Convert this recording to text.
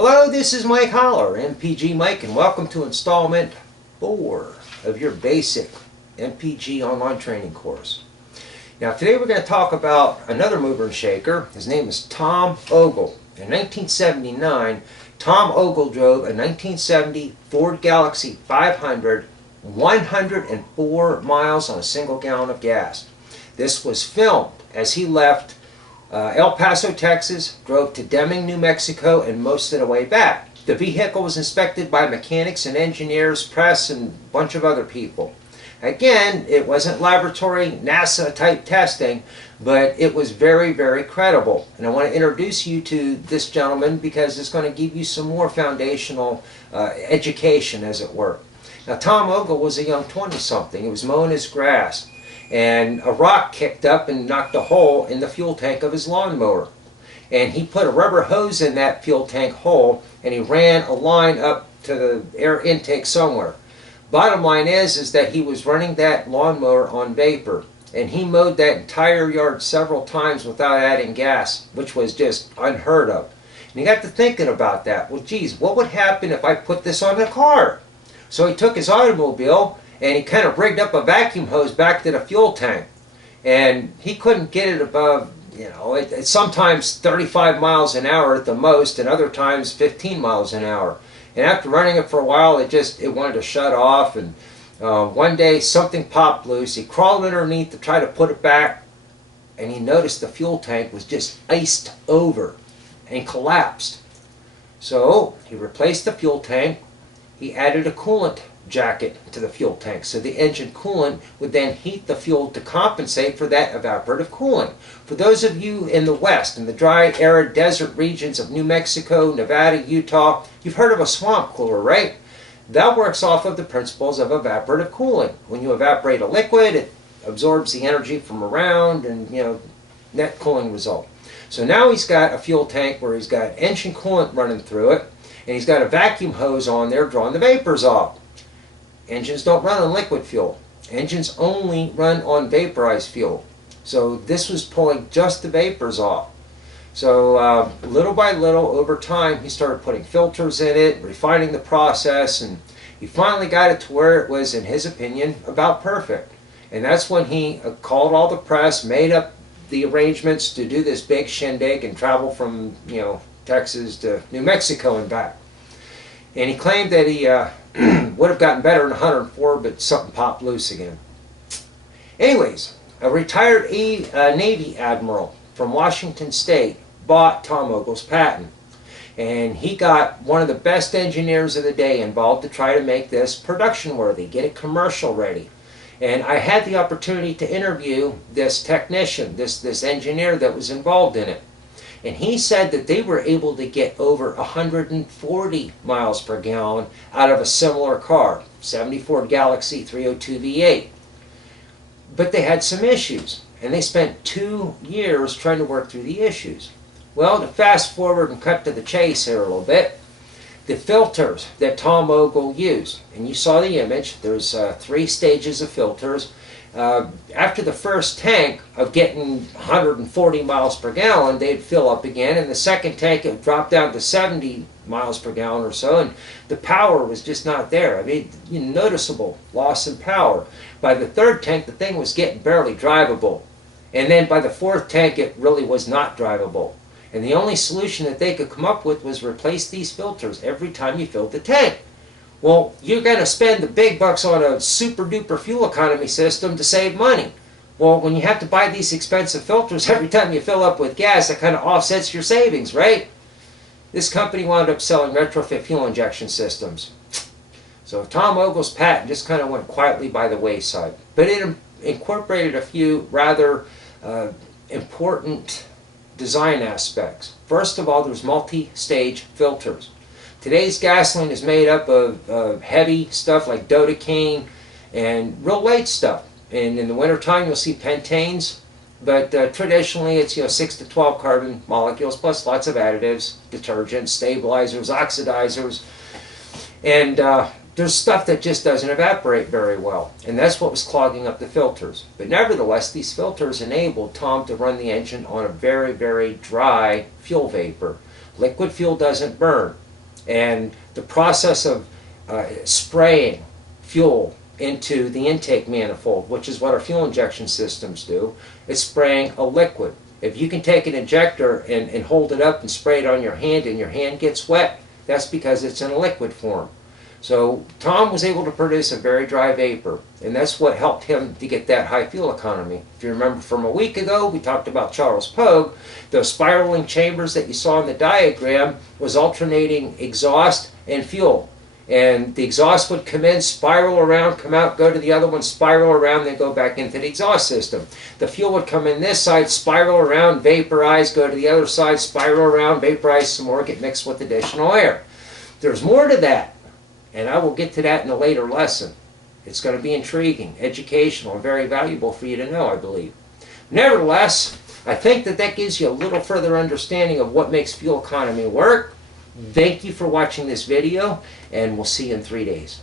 Hello, this is Mike Holler, MPG Mike, and welcome to installment 4 of your basic MPG online training course. Now today we're going to talk about another mover and shaker. His name is Tom Ogle. In 1979, Tom Ogle drove a 1970 Ford Galaxy 500 104 miles on a single gallon of gas. This was filmed as he left El Paso, Texas, drove to Deming, New Mexico, and most of the way back. The vehicle was inspected by mechanics and engineers, press, and a bunch of other people. Again, it wasn't laboratory, NASA type testing, but it was very, very credible. And I want to introduce you to this gentleman because it's going to give you some more foundational education, as it were. Now, Tom Ogle was a young 20-something. He was mowing his grass, and a rock kicked up and knocked a hole in the fuel tank of his lawnmower. And he put a rubber hose in that fuel tank hole, and he ran a line up to the air intake somewhere. Bottom line is that he was running that lawnmower on vapor, and he mowed that entire yard several times without adding gas, which was just unheard of. And he got to thinking about that. Well, geez, what would happen if I put this on a car? So he took his automobile and he kind of rigged up a vacuum hose back to the fuel tank. And he couldn't get it above, it's sometimes 35 miles an hour at the most, and other times 15 miles an hour. And after running it for a while, it wanted to shut off. And one day something popped loose. He crawled underneath to try to put it back, and he noticed the fuel tank was just iced over and collapsed. So he replaced the fuel tank. He added a coolant jacket to the fuel tank, so the engine coolant would then heat the fuel to compensate for that evaporative cooling. For those of you in the West, in the dry, arid desert regions of New Mexico, Nevada, Utah, you've heard of a swamp cooler, right? That works off of the principles of evaporative cooling. When you evaporate a liquid, it absorbs the energy from around, and net cooling result. So now he's got a fuel tank where he's got engine coolant running through it, and he's got a vacuum hose on there drawing the vapors off. Engines don't run on liquid fuel. Engines only run on vaporized fuel. So this was pulling just the vapors off. So little by little, over time, he started putting filters in it, refining the process, and he finally got it to where it was, in his opinion, about perfect. And that's when he called all the press, made up the arrangements to do this big shindig and travel from, Texas to New Mexico and back. And he claimed that he would have gotten better in 104, but something popped loose again. Anyways, a retired Navy admiral from Washington State bought Tom Ogle's patent. And he got one of the best engineers of the day involved to try to make this production worthy, get it commercial ready. And I had the opportunity to interview this technician, this engineer that was involved in it. And he said that they were able to get over 140 miles per gallon out of a similar car, 74 Galaxy 302 V8. But they had some issues, and they spent 2 years trying to work through the issues. Well, to fast forward and cut to the chase here a little bit, the filters that Tom Ogle used, and you saw the image, there's 3 stages of filters. After the first tank of getting 140 miles per gallon, they'd fill up again, and the second tank it would drop down to 70 miles per gallon or so, and the power was just not there. I mean, noticeable loss in power. By the third tank, the thing was getting barely drivable, and then by the fourth tank, it really was not drivable. And the only solution that they could come up with was replace these filters every time you filled the tank. Well, you're going to spend the big bucks on a super duper fuel economy system to save money. Well, when you have to buy these expensive filters every time you fill up with gas, that kind of offsets your savings, right? This company wound up selling retrofit fuel injection systems. So Tom Ogle's patent just kind of went quietly by the wayside. But it incorporated a few rather important design aspects. First of all, there's multi-stage filters. Today's gasoline is made up of heavy stuff like dodecane and real light stuff. And in the wintertime, you'll see pentanes, but traditionally it's 6 to 12 carbon molecules plus lots of additives, detergents, stabilizers, oxidizers, and there's stuff that just doesn't evaporate very well, and that's what was clogging up the filters. But nevertheless, these filters enabled Tom to run the engine on a very, very dry fuel vapor. Liquid fuel doesn't burn. And the process of spraying fuel into the intake manifold, which is what our fuel injection systems do, is spraying a liquid. If you can take an injector and hold it up and spray it on your hand and your hand gets wet, that's because it's in a liquid form. So Tom was able to produce a very dry vapor, and that's what helped him to get that high fuel economy. If you remember from a week ago, we talked about Charles Pogue. Those spiraling chambers that you saw in the diagram was alternating exhaust and fuel. And the exhaust would come in, spiral around, come out, go to the other one, spiral around, then go back into the exhaust system. The fuel would come in this side, spiral around, vaporize, go to the other side, spiral around, vaporize some more, get mixed with additional air. There's more to that, and I will get to that in a later lesson. It's going to be intriguing, educational, and very valuable for you to know, I believe. Nevertheless, I think that gives you a little further understanding of what makes fuel economy work. Thank you for watching this video, and we'll see you in 3 days.